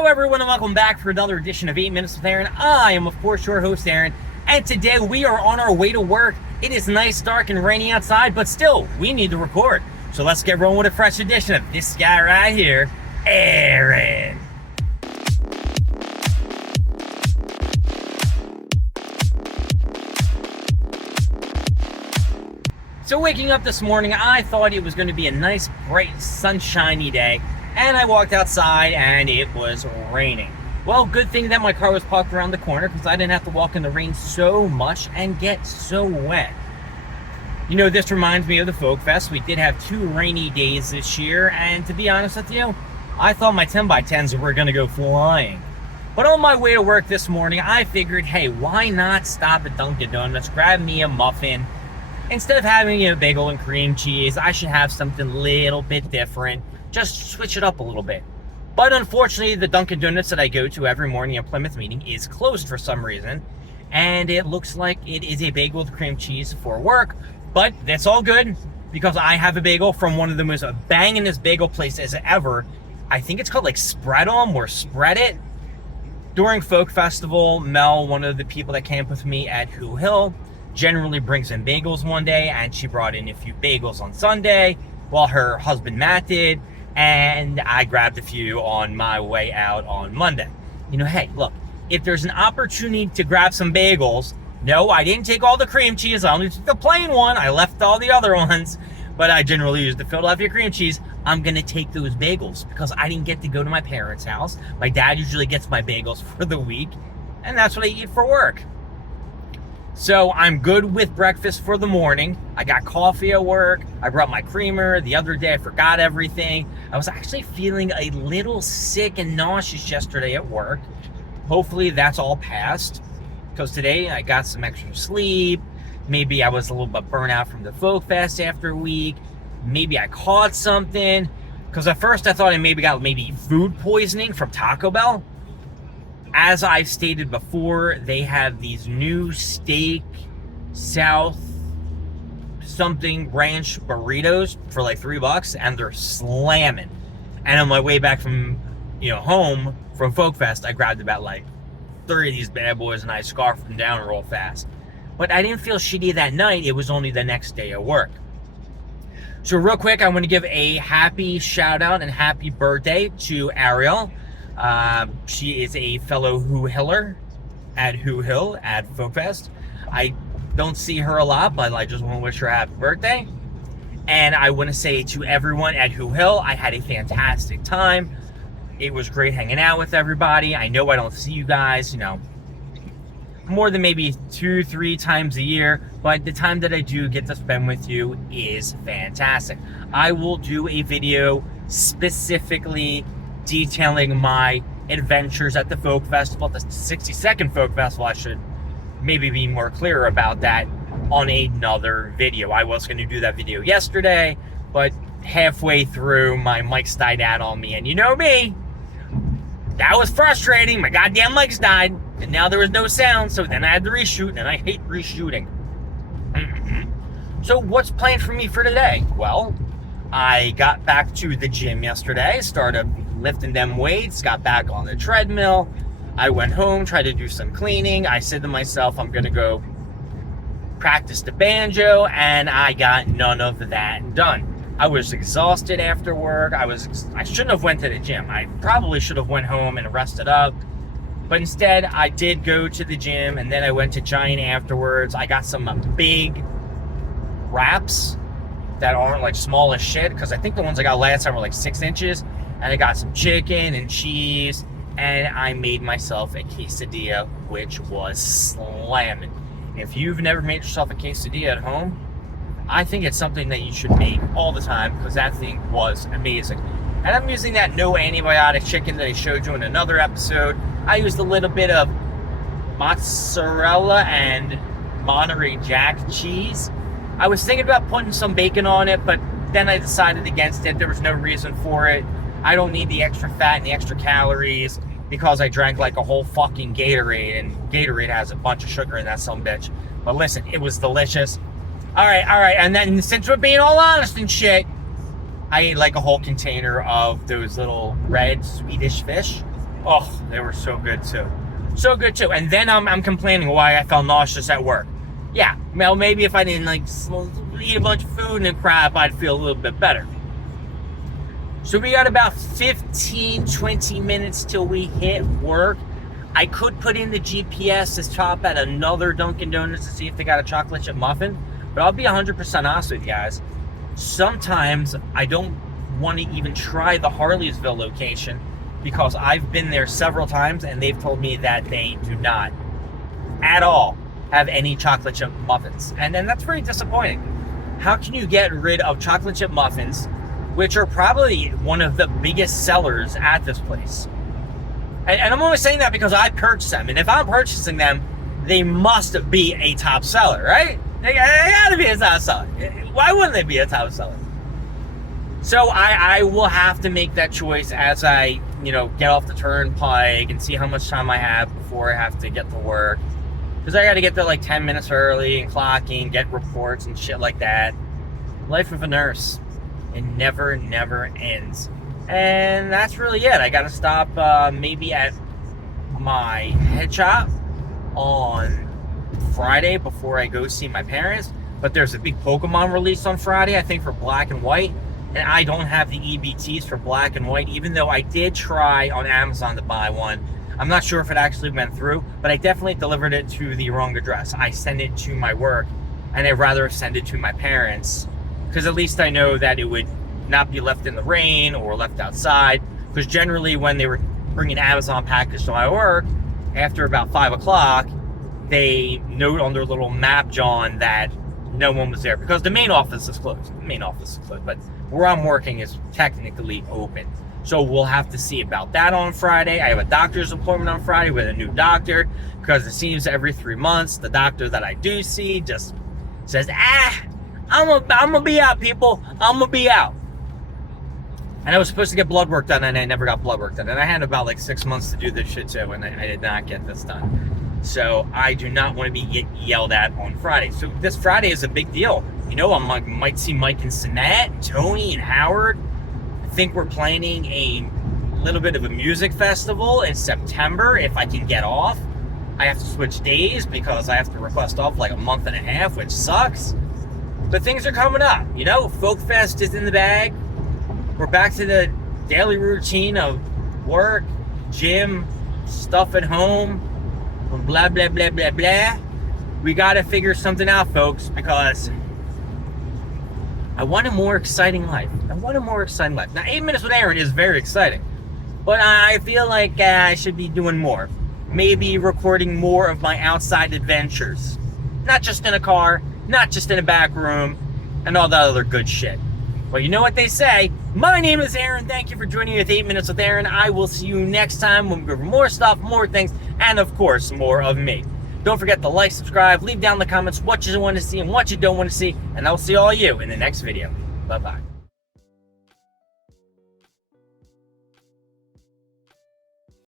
Hello everyone and welcome back for another edition of 8 Minutes with Aaron. I am of course your host Aaron, and today we are on our way to work. It is nice, dark, and rainy outside, but still, we need to record. So let's get rolling with a fresh edition of this guy right here, Aaron. So waking up this morning, I thought it was going to be a nice, bright, sunshiny day, and I walked outside and it was raining. Well, good thing that my car was parked around the corner because I didn't have to walk in the rain so much and get so wet. You know, this reminds me of the Folk Fest. We did have 2 rainy days this year, and to be honest with you, I thought my 10x10s were going to go flying. But on my way to work this morning, I figured, hey, why not stop at Dunkin' Donuts, grab me a muffin. Instead of having a bagel and cream cheese, I should have something a little bit different. Just switch it up a little bit. But unfortunately, the Dunkin' Donuts that I go to every morning at Plymouth meeting is closed for some reason. And it looks like it is a bagel with cream cheese for work. But that's all good because I have a bagel from one of the most bangingest bagel places ever. I think it's called like Spread 'em or Spread It. During Folk Festival, Mel, one of the people that camp with me at Who Hill, generally brings in bagels one day, and she brought in a few bagels on Sunday while her husband Matt did, and I grabbed a few on my way out on Monday. You know, hey, look, if there's an opportunity to grab some bagels, no, I didn't take all the cream cheese, I only took the plain one, I left all the other ones, but I generally use the Philadelphia cream cheese. I'm gonna take those bagels because I didn't get to go to my parents' house. My dad usually gets my bagels for the week, and that's what I eat for work. So I'm good with breakfast for the morning. I got coffee at work. I brought my creamer. The other day I forgot everything. I was actually feeling a little sick and nauseous yesterday at work. Hopefully that's all passed because today I got some extra sleep. Maybe I was a little bit burnt out from the Folk Fest after a week. Maybe I caught something because at first I thought I got food poisoning from Taco Bell. As I've stated before, they have these new steak South something ranch burritos for like $3 and they're slamming. And on my way back from home from Folk Fest, I grabbed about like 30 of these bad boys and I scarfed them down real fast. But I didn't feel shitty that night. It was only the next day at work. So real quick, I want to give a happy shout out and happy birthday to Ariel. She is a fellow Who Hiller at Who Hill at Folk Fest. I don't see her a lot, but I just want to wish her a happy birthday. And I want to say to everyone at Who Hill, I had a fantastic time. It was great hanging out with everybody. I know I don't see you guys, more than maybe 2-3 times a year, but the time that I do get to spend with you is fantastic. I will do a video specifically detailing my adventures at the Folk Festival, the 62nd Folk Festival. I should maybe be more clear about that on another video. I was going to do that video yesterday, but halfway through my mics died out on me, and you know me, that was frustrating. My goddamn mics died, and now there was no sound, so then I had to reshoot, and I hate reshooting. So what's planned for me for today? Well, I got back to the gym yesterday, started lifting them weights, got back on the treadmill. I went home, tried to do some cleaning. I said to myself, I'm gonna go practice the banjo, and I got none of that done. I was exhausted after work. I shouldn't have went to the gym. I probably should have went home and rested up. But instead, I did go to the gym, and then I went to Giant afterwards. I got some big wraps that aren't like small as shit, because I think the ones I got last time were like 6 inches. And I got some chicken and cheese, and I made myself a quesadilla, which was slamming. If you've never made yourself a quesadilla at home, I think it's something that you should make all the time because that thing was amazing. And I'm using that no antibiotic chicken that I showed you in another episode. I used a little bit of mozzarella and Monterey Jack cheese. I was thinking about putting some bacon on it, but then I decided against it. There was no reason for it. I don't need the extra fat and the extra calories because I drank like a whole fucking Gatorade, and Gatorade has a bunch of sugar in that sumbitch. But listen, it was delicious. All right. And then since we're being all honest and shit, I ate like a whole container of those little red Swedish fish. Oh, they were so good too. So good too. And then I'm complaining why I felt nauseous at work. Yeah, well, maybe if I didn't like eat a bunch of food and crap, I'd feel a little bit better. So we got about 15, 20 minutes till we hit work. I could put in the GPS to stop at another Dunkin' Donuts to see if they got a chocolate chip muffin. But I'll be 100% honest with you guys. Sometimes I don't want to even try the Harleysville location because I've been there several times and they've told me that they do not at all have any chocolate chip muffins. And that's pretty disappointing. How can you get rid of chocolate chip muffins, which are probably one of the biggest sellers at this place? And I'm only saying that because I purchased them. And if I'm purchasing them, they must be a top seller, right? They gotta be a top seller. Why wouldn't they be a top seller? So I will have to make that choice as I, get off the turnpike and see how much time I have before I have to get to work. Because I got to get there like 10 minutes early and clocking, get reports and shit like that. Life of a nurse. It never ends. And that's really it. I got to stop maybe at my head shop on Friday before I go see my parents. But there's a big Pokemon release on Friday, I think, for Black and White. And I don't have the EBTs for Black and White, even though I did try on Amazon to buy one. I'm not sure if it actually went through, but I definitely delivered it to the wrong address. I sent it to my work, and I'd rather send it to my parents, because at least I know that it would not be left in the rain or left outside. Because generally when they were bringing Amazon package to my work, after about 5 o'clock, they note on their little map, John, that no one was there, because the main office is closed. But where I'm working is technically open. So we'll have to see about that on Friday. I have a doctor's appointment on Friday with a new doctor, because it seems every 3 months, the doctor that I do see just says, I'm gonna be out, people. I'm gonna be out. And I was supposed to get blood work done, and I never got blood work done. And I had about like 6 months to do this shit too, and I did not get this done. So I do not want to be yelled at on Friday. So this Friday is a big deal. I might see Mike and Sinette, Tony and Howard. I think we're planning a little bit of a music festival in September if I can get off. I have to switch days because I have to request off like a month and a half, which sucks. But things are coming up. Folk Fest is in the bag. We're back to the daily routine of work, gym, stuff at home, blah, blah, blah, blah, blah. We got to figure something out, folks, because I want a more exciting life. Now, 8 Minutes with Aaron is very exciting, but I feel like I should be doing more. Maybe recording more of my outside adventures. Not just in a car, not just in a back room, and all that other good shit. Well, you know what they say. My name is Aaron. Thank you for joining me with 8 Minutes with Aaron. I will see you next time when we go over more stuff, more things, and of course, more of me. Don't forget to like, subscribe, leave down in the comments what you want to see and what you don't want to see, and I'll see all of you in the next video. Bye-bye.